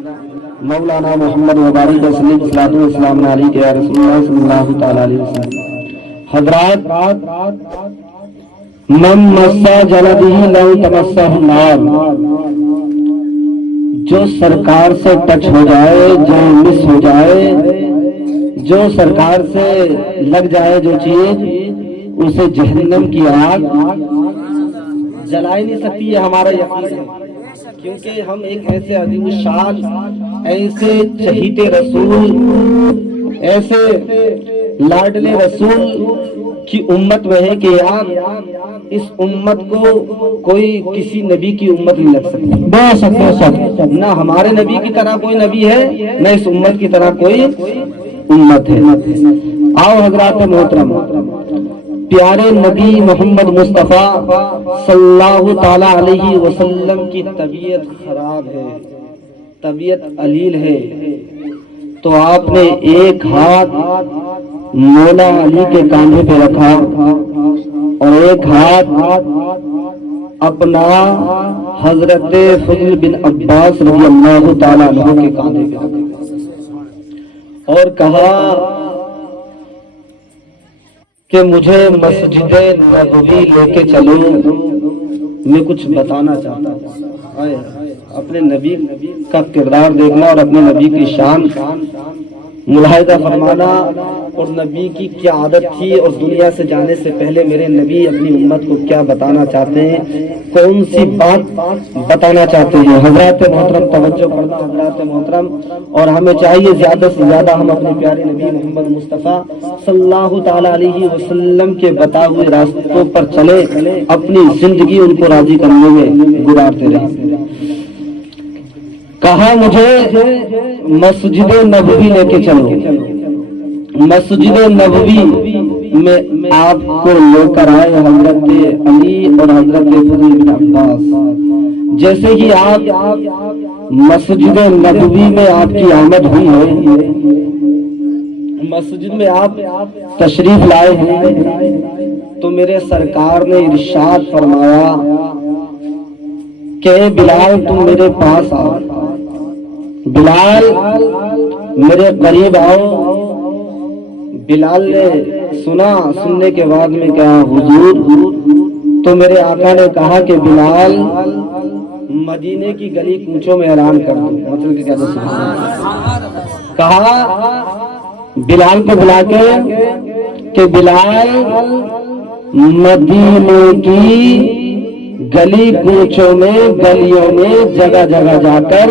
مولانا محمد مبارک وسلم صلاۃ والسلام علیہ یا رسول اللہ صلی اللہ تعالی علیہ وسلم۔ حضرات، من مسا جلدہ لو تمسہ النار، جو سرکار سے ٹچ ہو جائے، جو مس ہو جائے، جو سرکار سے لگ جائے جو چیز، اسے جہنم کی آگ جلا ہی نہیں سکتی۔ یہ ہمارا یقین ہے، کیونکہ ہم ایک ایسے عظیم الشان، ایسے چہیتے رسول، ایسے لاڈلے رسول کی امت میں ہے کہ یار اس امت کو کوئی کسی نبی کی امت نہیں لگ سکتی۔ بے شک نہ ہمارے نبی کی طرح کوئی نبی ہے، نہ اس امت کی طرح کوئی امت ہے۔ آؤ حضرات محترم، پیارے نبی محمد مصطفیٰ صلی اللہ تعالی علیہ وسلم کی طبیعت خراب ہے، طبیعت علیل ہے، تو آپ نے ایک ہاتھ مولا علی کے کاندھے پہ رکھا اور ایک ہاتھ اپنا حضرت فضل بن عباس رضی اللہ تعالیٰ عنہ کے کاندھے پہ رکھا اور کہا کہ مجھے مسجد نبوی لے کے چلو، میں کچھ بتانا چاہتا ہوں۔ اپنے نبی کا کردار دیکھنا اور اپنے نبی کی شان ملاحظہ فرمانا، اور نبی کی کیا عادت تھی اور دنیا سے جانے سے پہلے میرے نبی اپنی امت کو کیا بتانا چاہتے ہیں، کون سی بات بتانا چاہتے ہیں۔ حضرات محترم توجہ کرنا، حضرات محترم، اور ہمیں چاہیے زیادہ سے زیادہ ہم اپنے پیارے نبی محمد مصطفیٰ صلی اللہ تعالی علیہ وسلم کے بتائے ہوئے راستوں پر چلے، اپنی زندگی ان کو راضی کرنے میں گزارتے رہے۔ کہا مجھے مسجد نبوی لے کے چلو، مسجد نبوی میں آپ کو لے کر آئے حضرت علی اور حضرت فضل بن عباس۔ جیسے ہی آپ مسجد نبوی میں آپ کی آمد ہوئی ہے، مسجد میں آپ تشریف لائے ہیں، تو میرے سرکار نے ارشاد فرمایا کہ بلال تم میرے پاس آؤ، بلال میرے قریب آؤ۔ بلال نے سننے کے بعد میں کہا حضور، تو میرے آقا نے کہا کہ بلال مدینے کی گلی کوچوں میں اعلان کر دو، مطلب کہ کہا بلال کو بلا کے کہ بلال مدینے کی گلی کوچوں میں، گلیوں میں، جگہ جگہ جا کر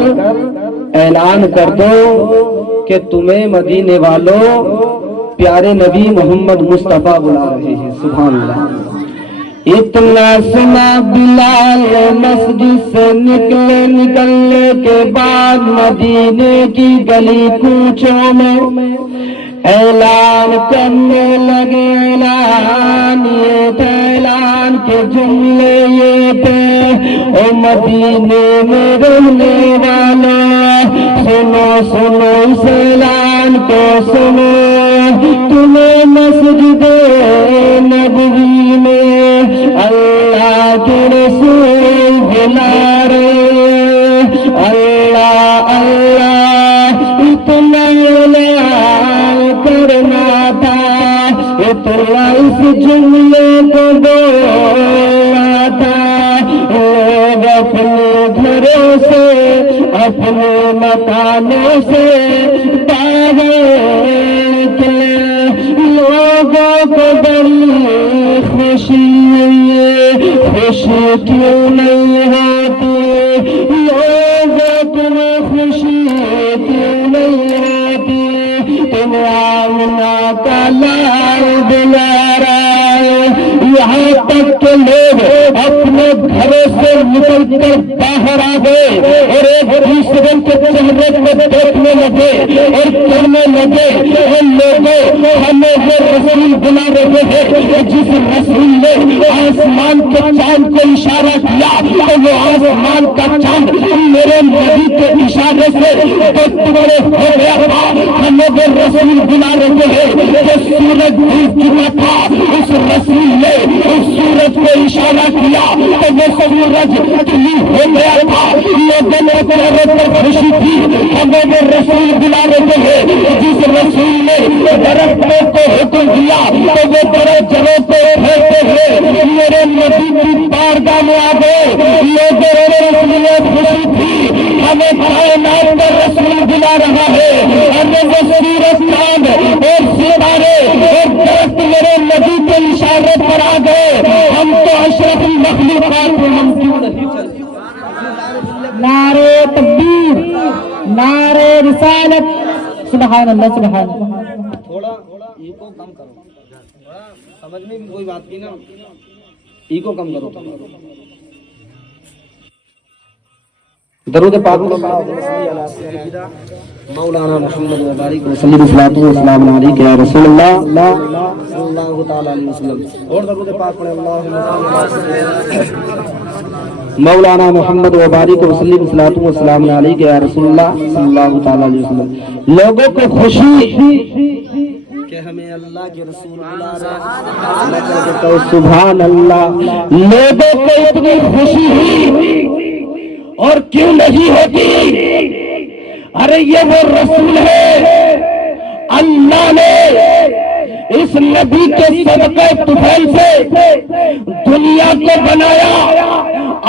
اعلان کر دو کہ تمہیں مدینے والوں پیارے نبی محمد مصطفیٰ بلا رہے ہیں۔ سبحان اللہ۔ اتنا سنا بلال مسجد سے نکلنے کے بعد مدینے کی گلی کوچوں میں اعلان کرنے لگے۔ اعلان یہ تھا، اعلان کے جملے یہ تھے، او مدینے میں رہنے والوں سنو سنو اس اعلان کو سنو، تمہیں مسجد نبوی میں اللہ کے رسول بلا رہے، اللہ اللہ اتنا اعلان کرنا تھا، اتنا اس جملے کو بولنا تھا۔ لوگ اپنے گھروں سے، اپنے مکانوں سے باہر نکلے، لوگوں کو بڑی خوشی ہوئی، خوشی کیوں نہیں ہوتی، لوگوں کو خوشی کیوں نہیں ہوتی، تم آمنہ کا لال بلا رہا ہے۔ یہاں تک کہ لوگ اپنے گھروں سے نکل کر باہر آ گئے اور ایک دوسرے کے چہرے کو دیکھنے لگے اور کہنے لگے ان لوگوں ہمیں وہ رسول بلا رہے ہیں جس رسول نے آسمان کے چاند کو اشارہ کیا، تو وہ آسمان کا چاند میرے نبی کے اشارے سے دو ٹکڑے ہو گیا تھا۔ ہمیں وہ رسول بلا رہے ہیں جو سورج ڈوب چکا تھا، اس رسول نے اس سورج کو اشارہ کیا تو وہ سورج طلوع ہو گیا تھا۔ لوگوں نے چہرے پر خوشی تھی، درختوں کو حکم دیا تو وہ درخت جڑوں کو پھیلتے ہوئے میرے نبی کی بارگاہ میں آ گئے. لوگوں کو اس لیے خوشی تھی ہمیں کائنات کا رسول بلا رہا ہے. ہمیں وہ سورج چاند اور ستارے اور درخت میرے نبی کے اشارے پر آ گئے. ہم تو اشرف المخلوقات ہیں، ہم کیوں نہیں چلتے؟ نعرے تکبیر، نعرے رسالت. سبحان اللہ سبحان اللہ. تھوڑا ایگو کم کرو، سمجھنے کی کوئی بات کی نا، ایگو کم کرو. درود پاک مولانا محمد مبارک وسلم السلام علیکم یا رسول اللہ صلی اللہ تعالی علیہ وسلم. اور درود پاک پڑھیں مولانا محمد مبارک وسلم السلام علیکم یا رسول اللہ صلی اللہ تعالی علیہ وسلم. لوگوں کو خوشی کہ ہمیں اللہ کے رسول بلا رہے ہیں. سبحان اللہ. لوگوں کو اتنی خوشی ہوئی اور کیوں نہیں ہوتی؟ ارے یہ وہ رسول ہے، اللہ نے اس نبی کے صدقہ طفیل سے دنیا کو بنایا.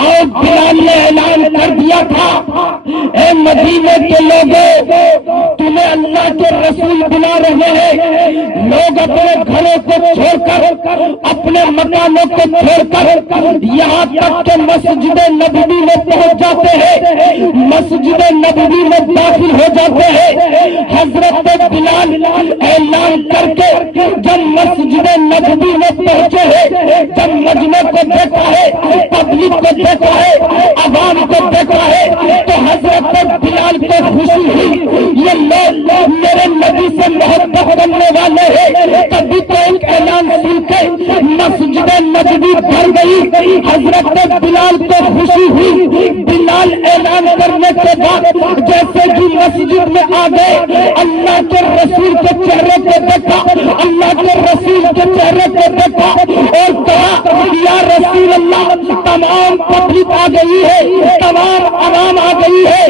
اور بلال نے اعلان کر دیا تھا، اے مدینے کے لوگوں تمہیں اللہ کے رسول بلا رہے ہیں. لوگ اپنے گھروں کو چھوڑ کر، اپنے مکانوں کو چھوڑ کر یہاں تک کہ مسجد نبوی میں پہنچ جاتے ہیں، مسجد نبوی میں داخل ہو جاتے ہیں. حضرت بلال اعلان کر کے جب مسجد نبوی میں پہنچے ہیں، جب مجمع کو دیکھا ہے، پبلک کو دیکھا ہے، عوام کو دیکھا ہے، تو حضرت بلال کو خوشی ہوئی. یہ لوگ میرے نبی سے محبت کرنے والے ہیں. تبھی تو ایک اعلان سن کے مسجد نبوی بھر گئی. حضرت بلال کو خوشی ہوئی. بلال اعلان کرنے کے بعد جیسے کہ مسجد میں آ گئے، اللہ کے رسول کے چہرے کو دیکھا، اللہ کے رسول کے چہرے کو دیکھا اور کہا یا رسول اللہ، تمام پبلک آ گئی ہے، تمام عوام آ گئی ہے.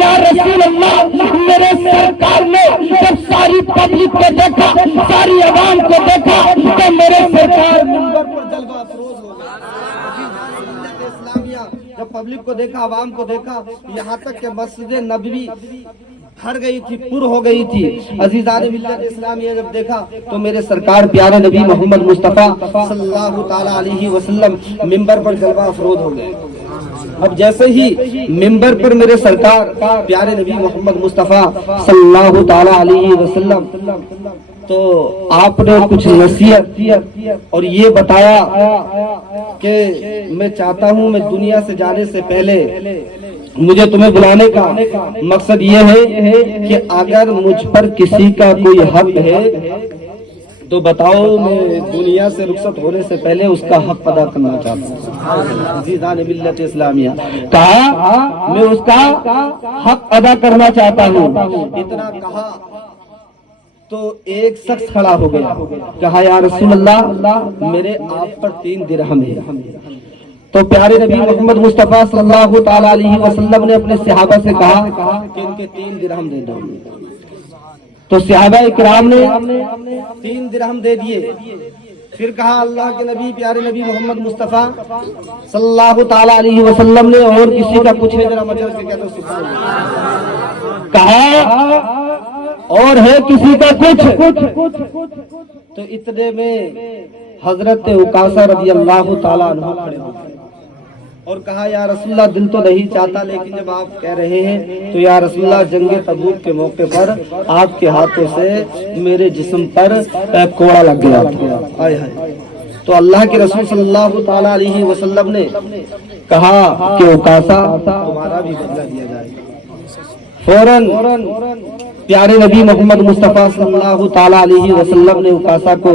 یا رسول اللہ، میرے سرکار نے جب ساری پبلک کو دیکھا، ساری عوام کو دیکھا تو میرے سرکار جلوہ افروز ہو گئے. اسلامیہ جب پبلک کو دیکھا، عوام کو دیکھا، یہاں تک کہ مسجد نبوی بھر گئی تھی، پر ہو گئی تھی. عزیزان ملت اسلامیہ جب دیکھا تو میرے سرکار پیارے نبی محمد مصطفیٰ صلی اللہ تعالی علیہ وسلم ممبر پر جلوہ افروز ہو گئے. اب جیسے ہی ممبر پر میرے سرکار پیارے نبی محمد مصطفیٰ صلی اللہ تعالی علیہ وسلم تو آپ نے کچھ نصیحت اور یہ بتایا کہ میں چاہتا ہوں میں دنیا سے جانے سے پہلے مجھے تمہیں بلانے کا مقصد یہ ہے کہ اگر مجھ پر کسی کا کوئی حق ہے تو بتاؤ، میں دنیا سے رخصت ہونے سے پہلے اس کا حق ادا کرنا چاہتا ہوں. عزیزان ملت اسلامیہ، کہا میں اس کا حق ادا کرنا چاہتا ہوں. اتنا کہا تو ایک شخص کھڑا ہو گیا، کہا یا رسول اللہ، میرے آپ پر 3 درہم ہے. تو پیارے نبی محمد مصطفیٰ صلی اللہ تعالی علیہ وسلم نے اپنے صحابہ سے کہا کہ ان کے 3 درہم دے دو. تو صحابہ اکرام نے 3 درہم دے دیے. پھر کہا اللہ کے نبی پیارے نبی محمد مصطفیٰ صلی اللہ تعالی علیہ وسلم نے اور کسی کا کچھ ہے ذرا مچل کے کہتے سبحان اللہ. کہا اور ہے کسی کا کچھ. تو اتنے میں حضرت عکاشہ رضی اللہ تعالیٰ عنہ کھڑے ہو گئے اور کہا یا رسول اللہ، دل تو نہیں چاہتا لیکن جب آپ کہہ رہے ہیں تو یا رسول اللہ، جنگ تبوک کے موقع پر آپ کے ہاتھوں سے میرے جسم پر کوڑا لگ گیا تھا. آئے ہائے. تو اللہ کے رسول صلی اللہ تعالی علیہ وسلم نے کہا کہ عکاشہ تمہارا بھی بدلہ دیا جائے گا. فوراً پیارے نبی محمد مصطفیٰ صلی اللہ تعالی علیہ وسلم نے عکاشہ کو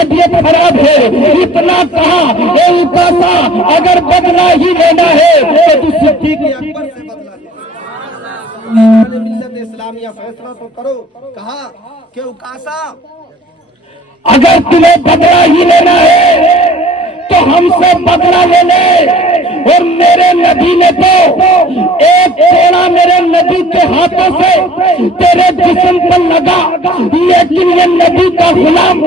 طبیعت خراب ہے، اتنا کہا اے اکاسا اگر بدلہ ہی لینا ہے تو تو صدیق اکبر سے بدلا لے۔ ملت اسلامیہ فیصلہ تو کرو۔ کہا کہ اکاسا اگر تمہیں بدلہ ہی لینا ہے تو ہم سے بدلہ لے لے۔ اور میرے نبی نے تو ایک کوڑا میرے نبی کے ہاتھوں سے تیرے جسم پر لگا، لیکن یہ نبی کا غلام،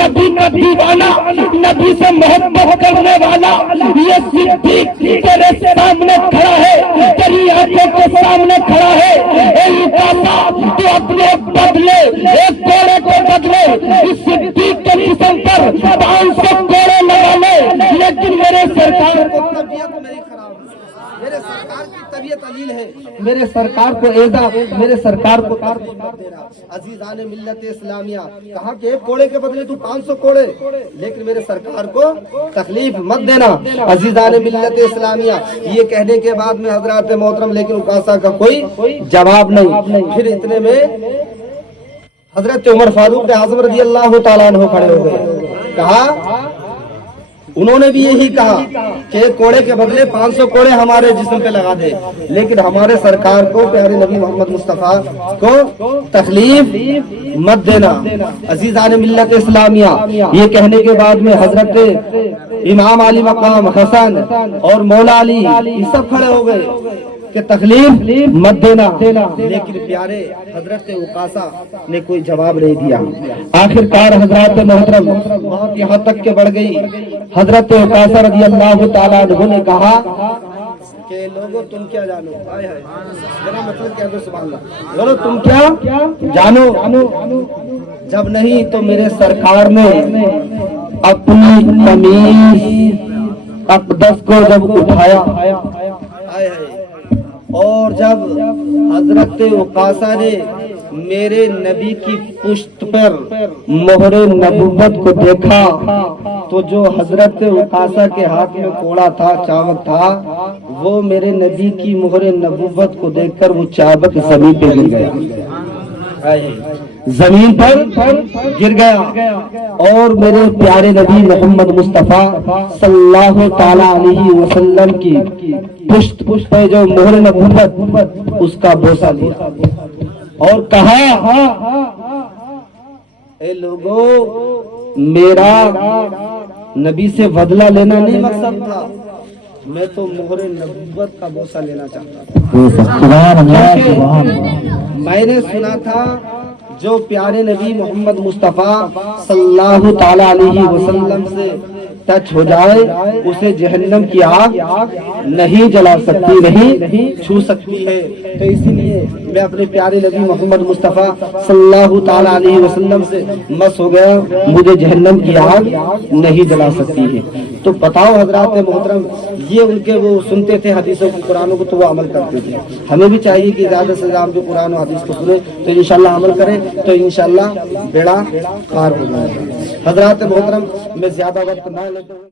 نبی کا دیوانہ، نبی سے محبت کرنے والا یہ صدیق تیرے سامنے کھڑا ہے، تیری آنکھوں کے سامنے کھڑا ہے۔ اے اکاسا تو اپنے بدلے ایک کوڑے کو بدلے اس صدیق کے جسم پر 500 کوڑے لگا لے، لیکن میرے سرکار کو طبیعت میری خراب ہے، میرے سرکار کی طبیعت علیل ہے، میرے سرکار کو ایزا، میرے سرکار کو تکلیف مت دینا۔ عزیزان ملت اسلامیہ کہا کہ ایک کوڑے کے بدلے تو 500 کوڑے، لیکن میرے سرکار کو تکلیف مت دینا۔ عزیزان ملت اسلامیہ یہ کہنے کے بعد میں حضرات محترم لیکن اکاسا کا کوئی جواب نہیں۔ پھر اتنے میں حضرت عمر فاروق اعظم رضی اللہ تعالیٰ عنہ کھڑے ہو گئے۔ کہا انہوں نے بھی یہی کہا کہ کوڑے کے بدلے 500 کوڑے ہمارے جسم پہ لگا دے، لیکن ہمارے سرکار کو، پیارے نبی محمد مصطفیٰ کو تکلیف مت دینا۔ عزیزان ملت اسلامیہ یہ کہنے کے بعد میں حضرت امام علی مقام حسن اور مولا علی یہ سب کھڑے ہو گئے کہ تکلیف مت دینا، لیکن پیارے حضرت اکاسا نے کوئی جواب نہیں دیا۔ آخر کار حضرات محترم بات یہاں تک کہ بڑھ گئی، حضرت اکاسا رضی اللہ تعالیٰ عنہ نے کہا کہ لوگوں تم کیا جانو، ذرا مطلب کہہ دو سبحان اللہ، بولو تم کیا جانو، جب نہیں تو میرے سرکار نے اپنی قمیص اقدس کو جب اٹھایا اور جب حضرت اکاسا نے میرے نبی کی پشت پر مہر نبوت کو دیکھا تو جو حضرت اکاسا کے ہاتھ میں کوڑا تھا، چابک تھا، وہ میرے نبی کی مہر نبوت کو دیکھ کر وہ چابک زمین پہ گر گیا، زمین پر گر گیا، اور میرے پیارے نبی محمد مصطفیٰ صلی اللہ تعالیٰ علیہ وسلم کی پشت پہ جو مہر نبوت اس کا بوسہ لیا اور کہا اے لوگو میرا نبی سے بدلہ لینا نہیں مقصد تھا، میں تو مہر نبوت کا بوسہ لینا چاہتا تھا۔ میں نے سنا تھا جو پیارے نبی محمد مصطفیٰ صلی اللہ تعالیٰ علیہ وسلم سے ٹچ ہو جائے اسے جہنم کی آگ نہیں جلا سکتی، نہیں چھو سکتی ہے۔ تو اسی لیے میں اپنے پیارے نبی محمد مصطفیٰ صلی اللہ تعالیٰ علیہ وسلم سے مس ہو گیا، مجھے جہنم کی آگ نہیں جلا سکتی ہے۔ تو بتاؤ حضرات محترم، یہ ان کے وہ سنتے تھے حدیثوں کو، قرآنوں کو، تو وہ عمل کرتے تھے۔ ہمیں بھی چاہیے کہ زیادہ سے زیادہ جو قرآن و حدیث کو سنیں تو انشاءاللہ عمل کریں، تو انشاءاللہ بیڑا پار ہو جائے گا۔ حضرات محترم میں زیادہ وقت نہ لیتا ہوں۔